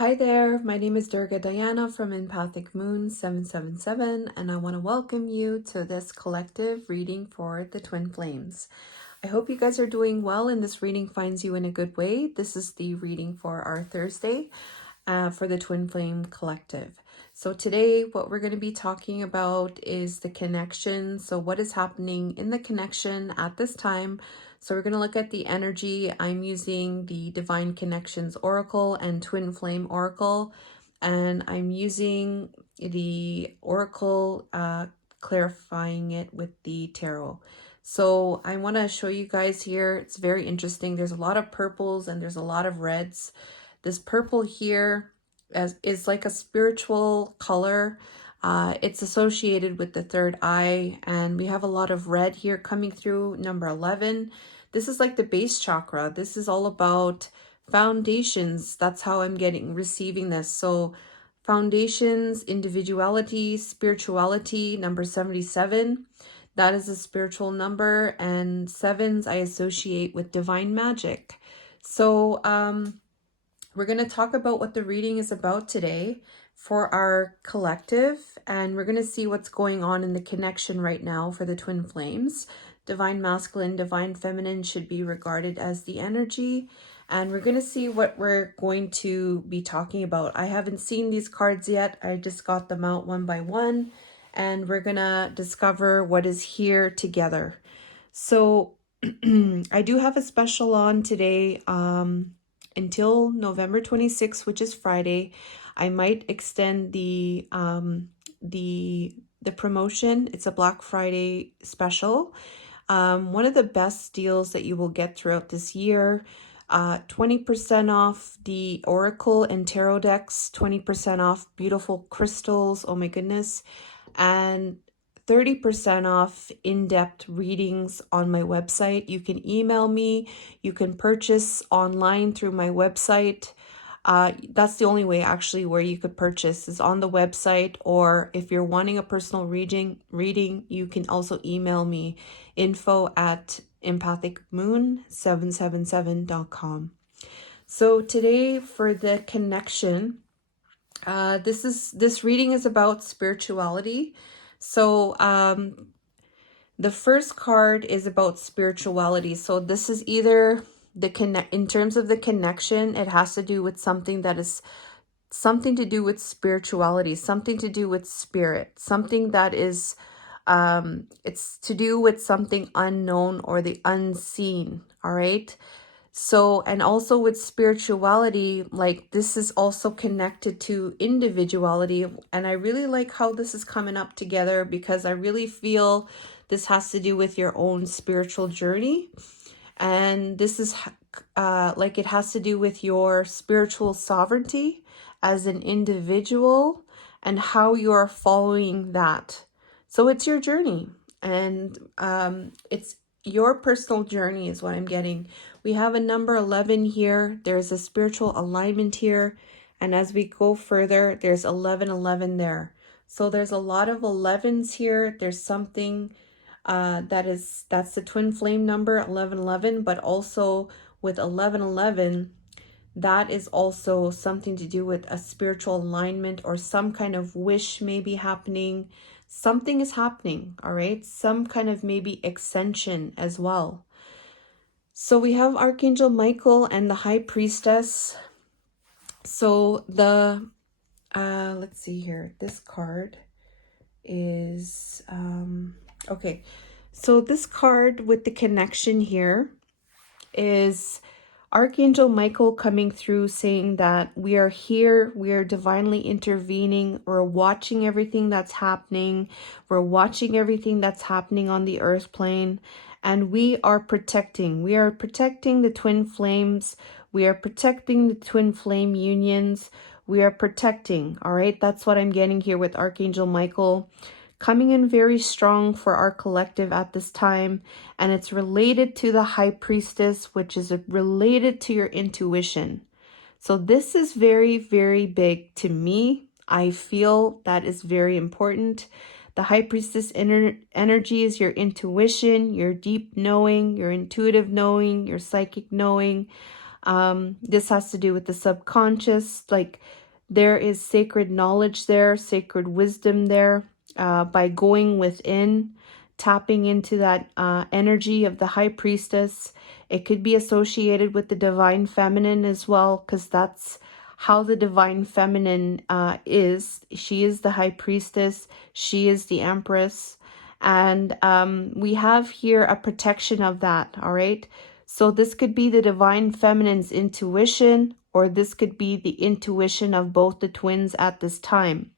Hi there, my name is Durga Diana from Empathic Moon 777, and I want to welcome you to this collective reading for the Twin Flames. I hope you guys are doing well and this reading finds you in a good way. This is the reading for our Thursday for the Twin Flame Collective. So today what we're going to be talking about is the connection. So what is happening in the connection at this time? So we're going to look at the energy. I'm using the Divine Connections Oracle and Twin Flame Oracle, and I'm using the Oracle clarifying it with the Tarot. So I want to show you guys here. It's very interesting. There's a lot of purples and there's a lot of reds. This purple here is like a spiritual color. It's associated with the third eye, and we have a lot of red here coming through, number 11. This is like the base chakra. This is all about foundations. That's how I'm receiving this. So foundations, individuality, spirituality, number 77. That is a spiritual number, and sevens I associate with divine magic. So we're going to talk about what the reading is about today for our collective, and we're going to see what's going on in the connection right now for the twin flames. Divine masculine, divine feminine should be regarded as the energy, and we're going to see what we're going to be talking about. I haven't seen these cards yet. I just got them out one by one, and we're going to discover what is here together. So I do have a special on today until November 26th, which is Friday. I might extend the promotion. It's a Black Friday special. One of the best deals that you will get throughout this year. 20% off the Oracle and Tarot decks, 20% off beautiful crystals, oh my goodness, and 30% off in-depth readings on my website. You can email me, you can purchase online through my website. That's the only way actually where you could purchase is on the website, or if you're wanting a personal reading, you can also email me info@empathicmoon777.com. So today for the connection, this reading is about spirituality. So the first card is about spirituality. So this is either in terms of the connection, it has to do with something that is something to do with spirituality, something to do with spirit, something that is it's to do with something unknown or the unseen. All right. So, and also with spirituality, like this is also connected to individuality. And I really like how this is coming up together because I really feel this has to do with your own spiritual journey. And this is like it has to do with your spiritual sovereignty as an individual and how you are following that. So it's your journey, and it's your personal journey is what I'm getting. We have a number 11 here. There's a spiritual alignment here. And as we go further, there's 1111 there. So there's a lot of 11s here. There's something that's the twin flame number 1111, but also with 1111, that is also something to do with a spiritual alignment or some kind of wish may be happening. Something is happening, all right? Some kind of maybe ascension as well. So we have Archangel Michael and the High Priestess. So the, let's see here. This card is, okay. So this card with the connection here is Archangel Michael coming through saying that we are here, we are divinely intervening, we're watching everything that's happening, we're watching everything that's happening on the earth plane, and we are protecting the twin flames, we are protecting the twin flame unions, we are protecting, all right? That's what I'm getting here with Archangel Michael. Coming in very strong for our collective at this time, and it's related to the High Priestess, which is related to your intuition. So this is very, very big to me. I feel that is very important. The High Priestess energy is your intuition, your deep knowing, your intuitive knowing, your psychic knowing. This has to do with the subconscious, like there is sacred knowledge there, sacred wisdom there. By going within, tapping into that energy of the high priestess. It could be associated with the divine feminine as well, because that's how the divine feminine is. She is the high priestess. She is the empress. And we have here a protection of that, all right? So this could be the divine feminine's intuition, or this could be the intuition of both the twins at this time.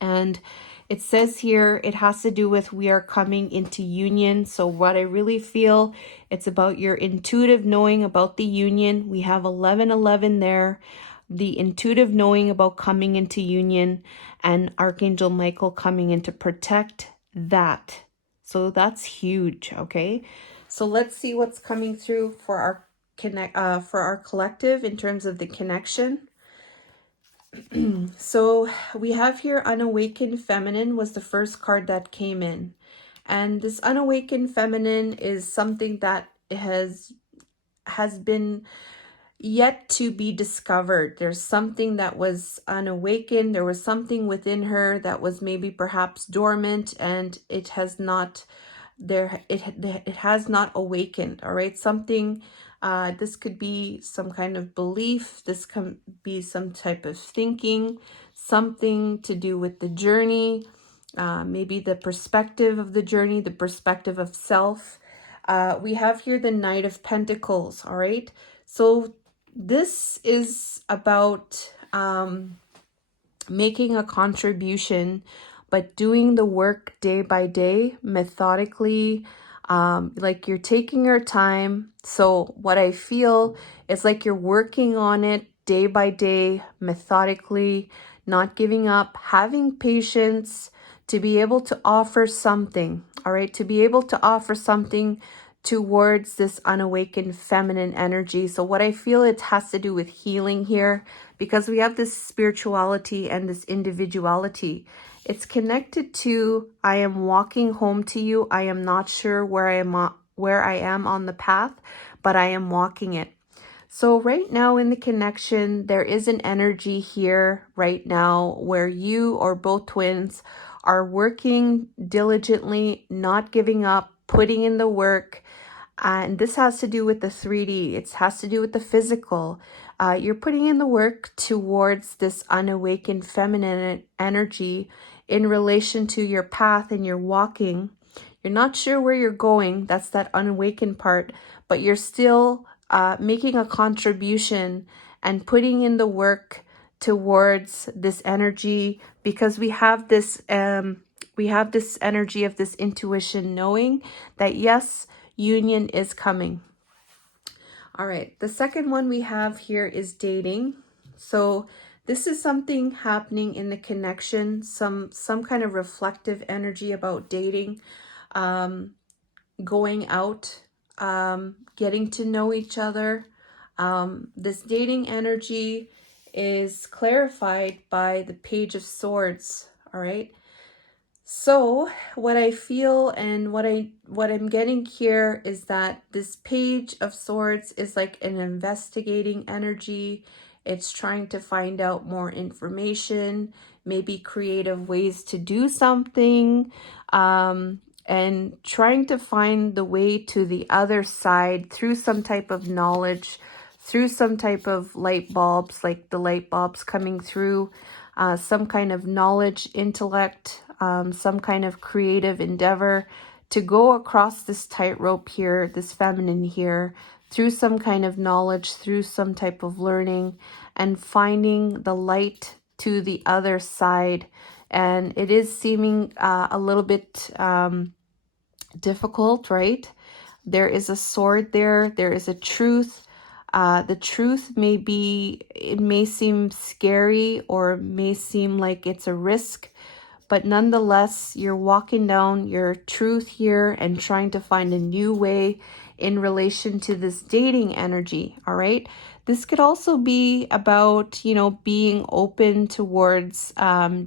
And it says here, it has to do with we are coming into union. So what I really feel, it's about your intuitive knowing about the union. We have 1111 there. The intuitive knowing about coming into union, and Archangel Michael coming in to protect that. So that's huge, okay? So let's see what's coming through for our collective in terms of the connection. So we have here Unawakened Feminine was the first card that came in. And this Unawakened Feminine is something that has been yet to be discovered. There's something that was unawakened. There was something within her that was maybe perhaps dormant, and it has not it has not awakened. All right, something this could be some kind of belief, this can be some type of thinking, something to do with the journey, maybe the perspective of the journey, the perspective of self. We have here the Knight of Pentacles. All right, so this is about making a contribution, but doing the work day by day, methodically, like you're taking your time. So what I feel is like you're working on it day by day, methodically, not giving up, having patience to be able to offer something, all right, to be able to offer something towards this unawakened feminine energy. So what I feel, it has to do with healing here, because we have this spirituality and this individuality. It's connected to, I am walking home to you. I am not sure where I am on the path, but I am walking it. So right now in the connection, there is an energy here right now where you or both twins are working diligently, not giving up, putting in the work. And this has to do with the 3D. It has to do with the physical. You're putting in the work towards this unawakened feminine energy in relation to your path, and you're walking. You're not sure where you're going. That's that unawakened part. But you're still making a contribution and putting in the work towards this energy, because we have this energy of this intuition knowing that yes, union is coming. All right, the second one we have here is dating. So this is something happening in the connection, some kind of reflective energy about dating, going out, getting to know each other. This dating energy is clarified by the Page of Swords. All right. So what I feel and what I'm getting here is that this Page of Swords is like an investigating energy. It's trying to find out more information, maybe creative ways to do something, and trying to find the way to the other side through some type of knowledge, through some type of light bulbs, like the light bulbs coming through, some kind of knowledge, intellect, some kind of creative endeavor to go across this tightrope here, this feminine here, through some kind of knowledge, through some type of learning, and finding the light to the other side. And it is seeming a little bit difficult, right? There is a sword there. There is a truth. The truth it may seem scary, or may seem like it's a risk, but nonetheless, you're walking down your truth here and trying to find a new way in relation to this dating energy, all right? This could also be about, being open towards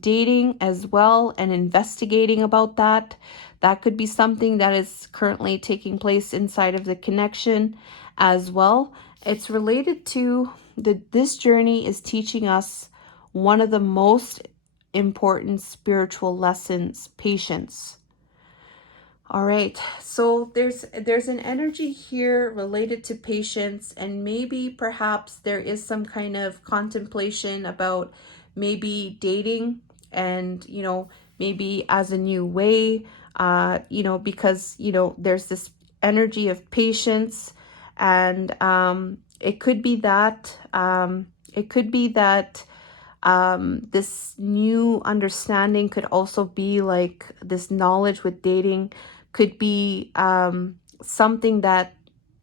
dating as well, and investigating about that. That could be something that is currently taking place inside of the connection as well. It's related to this journey is teaching us one of the most important spiritual lessons, patience. All right, so there's an energy here related to patience, and maybe perhaps there is some kind of contemplation about maybe dating, and maybe as a new way, because there's this energy of patience, and it could be that this new understanding could also be like this knowledge with dating could be something that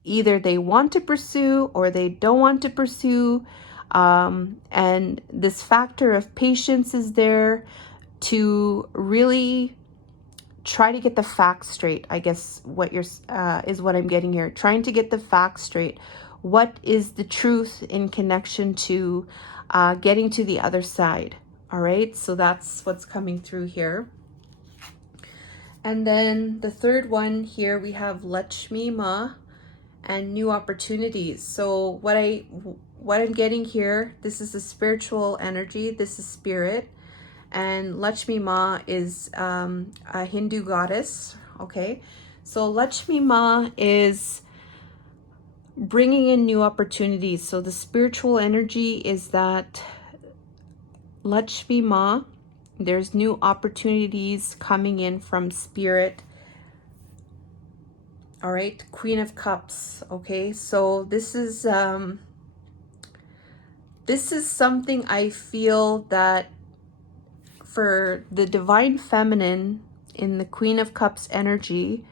either they want to pursue or they don't want to pursue. And this factor of patience is there to really try to get the facts straight. I guess what is what I'm getting here. Trying to get the facts straight. What is the truth in connection to getting to the other side? All right, so that's what's coming through here. And then the third one here, we have Lakshmi Ma and new opportunities. So what I'm getting here, this is a spiritual energy. This is spirit. And Lakshmi Ma is a Hindu goddess. Okay, so Lakshmi Ma is bringing in new opportunities. So the spiritual energy is that Lakshmi Ma, there's new opportunities coming in from spirit. All right, Queen of Cups. Okay, so this is something I feel that for the divine feminine in the Queen of Cups energy,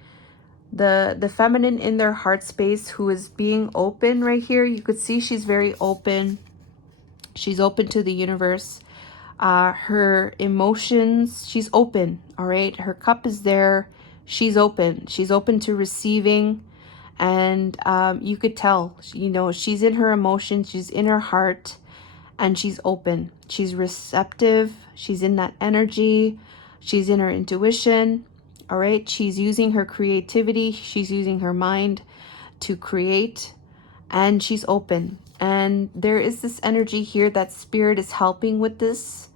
the feminine in their heart space who is being open right here, you could see she's very open. She's open to the universe. Her emotions, she's open. All right, her cup is there. She's open. She's open to receiving. And you could tell, she's in her emotions, she's in her heart, and she's open. She's receptive. She's in that energy. She's in her intuition. All right. She's using her creativity. She's using her mind to create, and she's open. And there is this energy here that spirit is helping with this.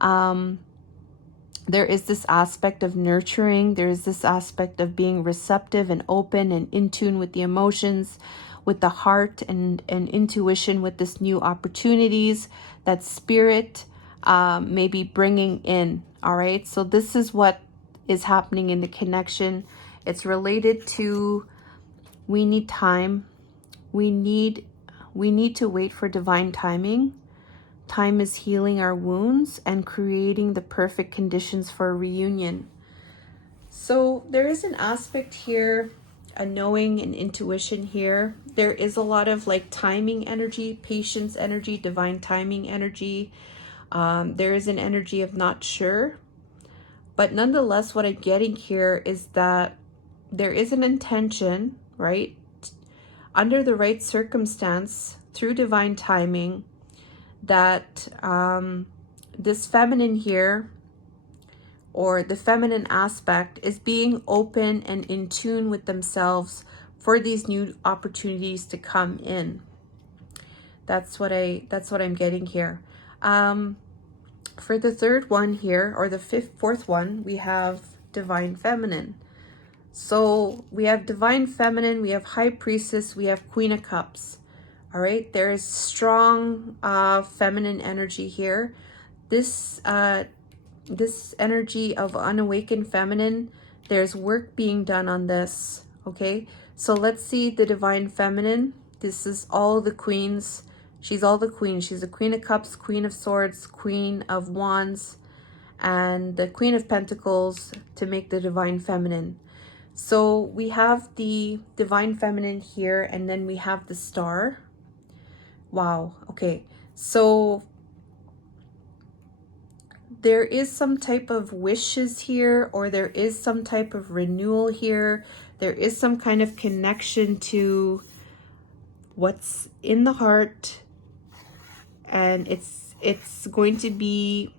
There is this aspect of nurturing. There is this aspect of being receptive and open and in tune with the emotions, with the heart and intuition, with this new opportunities that spirit may be bringing in. All right. So this is what is happening in the connection. It's related to, we need time. We need to wait for divine timing. Time is healing our wounds and creating the perfect conditions for a reunion. So there is an aspect here, a knowing and intuition here. There is a lot of like timing energy, patience energy, divine timing energy. There is an energy of not sure. But nonetheless, what I'm getting here is that there is an intention, right? Under the right circumstance, through divine timing, that this feminine here, or the feminine aspect, is being open and in tune with themselves for these new opportunities to come in. That's what I'm getting here. For the third one here, or the fourth one, we have divine feminine. So we have divine feminine, we have high priestess, we have Queen of Cups. All right, there is strong feminine energy here. This energy of unawakened feminine, there's work being done on this. Okay, so let's see the divine feminine. This is all the queens. She's all the queens. She's the Queen of Cups, Queen of Swords, Queen of Wands, and the Queen of Pentacles to make the divine feminine. So we have the divine feminine here, and then we have the star. Wow. Okay. So there is some type of wishes here, or there is some type of renewal here. There is some kind of connection to what's in the heart, and it's going to be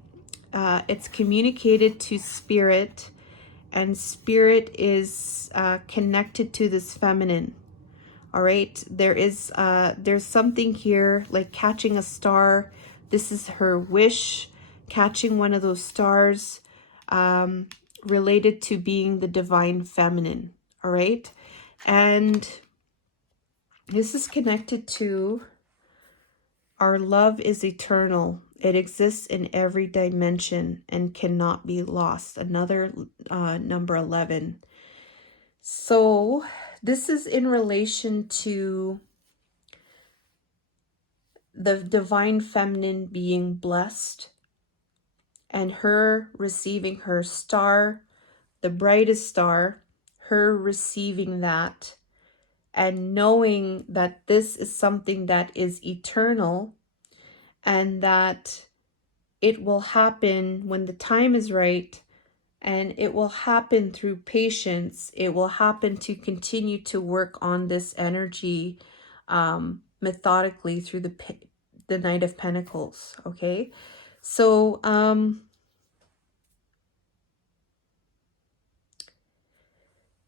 it's communicated to spirit, and spirit is connected to this feminine. All right, there's something here like catching a star. This is her wish, catching one of those stars, related to being the divine feminine. All right, and this is connected to our love is eternal. It exists in every dimension and cannot be lost. Another number 11. So this is in relation to the divine feminine being blessed and her receiving her star, the brightest star, her receiving that and knowing that this is something that is eternal and that it will happen when the time is right, and it will happen through patience. It will happen to continue to work on this energy methodically through the Knight of Pentacles. Okay, so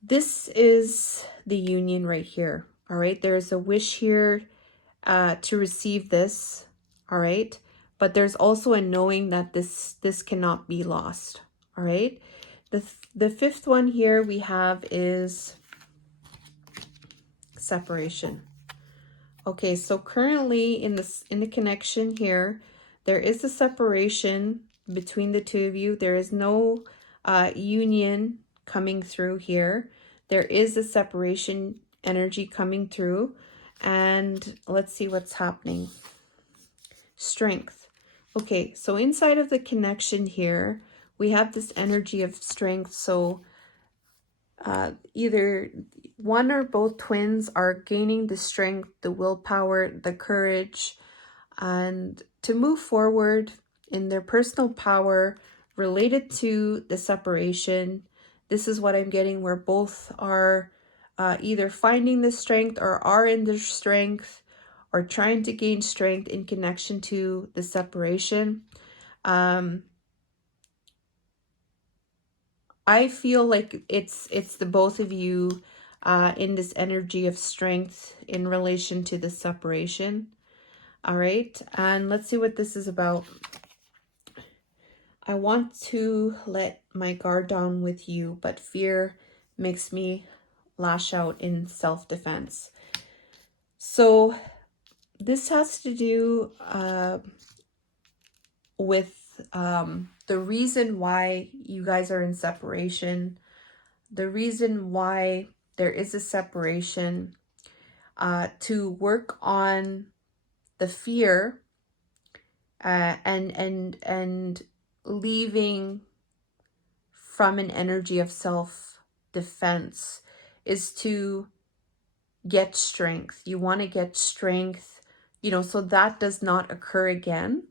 this is the union right here. All right, there's a wish here to receive this. All right, but there's also a knowing that this cannot be lost. All right, the fifth one here we have is separation. Okay, so currently in the connection here, there is a separation between the two of you. There is no union coming through here. There is a separation energy coming through, and let's see what's happening. Strength. Okay, so inside of the connection here, we have this energy of strength. So either one or both twins are gaining the strength, the willpower, the courage, and to move forward in their personal power related to the separation. This is what I'm getting, where both are either finding the strength or are in their strength or trying to gain strength in connection to the separation. I feel like it's the both of you in this energy of strength in relation to the separation. All right, and let's see what this is about. I want to let my guard down with you, but fear makes me lash out in self-defense. So this has to do with the reason why you guys are in separation, the reason why there is a separation, to work on the fear and leaving from an energy of self-defense is to get strength. You want to get strength, you know, so that does not occur again.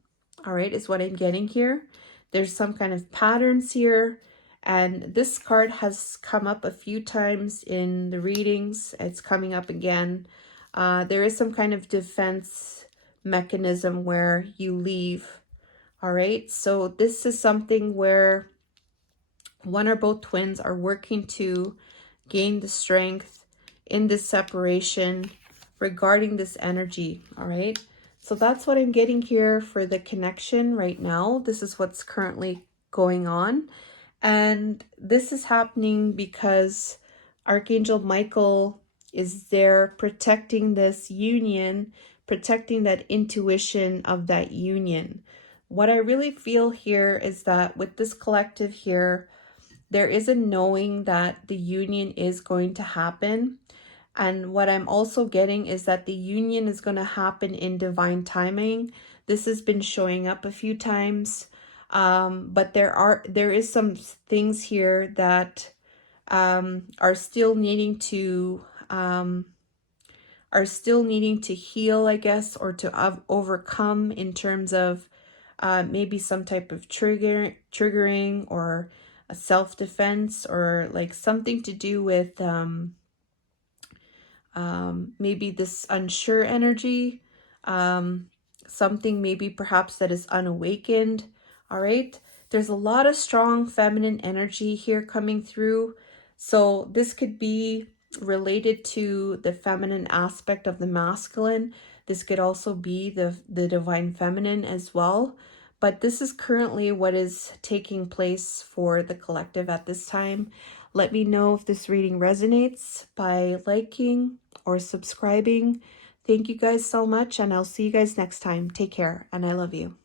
All right, is what I'm getting here. There's some kind of patterns here, and this card has come up a few times in the readings. It's coming up again. There is some kind of defense mechanism where you leave. All right, so this is something where one or both twins are working to gain the strength in this separation regarding this energy. All right, so that's what I'm getting here for the connection right now. This is what's currently going on, and this is happening because Archangel Michael is there protecting this union, protecting that intuition of that union. What I really feel here is that with this collective here, there is a knowing that the union is going to happen. And what I'm also getting is that the union is going to happen in divine timing. This has been showing up a few times. But there is some things here that are still needing to heal, I guess, or to overcome in terms of maybe some type of triggering or a self-defense, or like something to do with maybe this unsure energy, something maybe perhaps that is unawakened. All right, there's a lot of strong feminine energy here coming through. So this could be related to the feminine aspect of the masculine. This could also be the divine feminine as well. But this is currently what is taking place for the collective at this time. Let me know if this reading resonates by liking or subscribing. Thank you guys so much, and I'll see you guys next time. Take care, and I love you.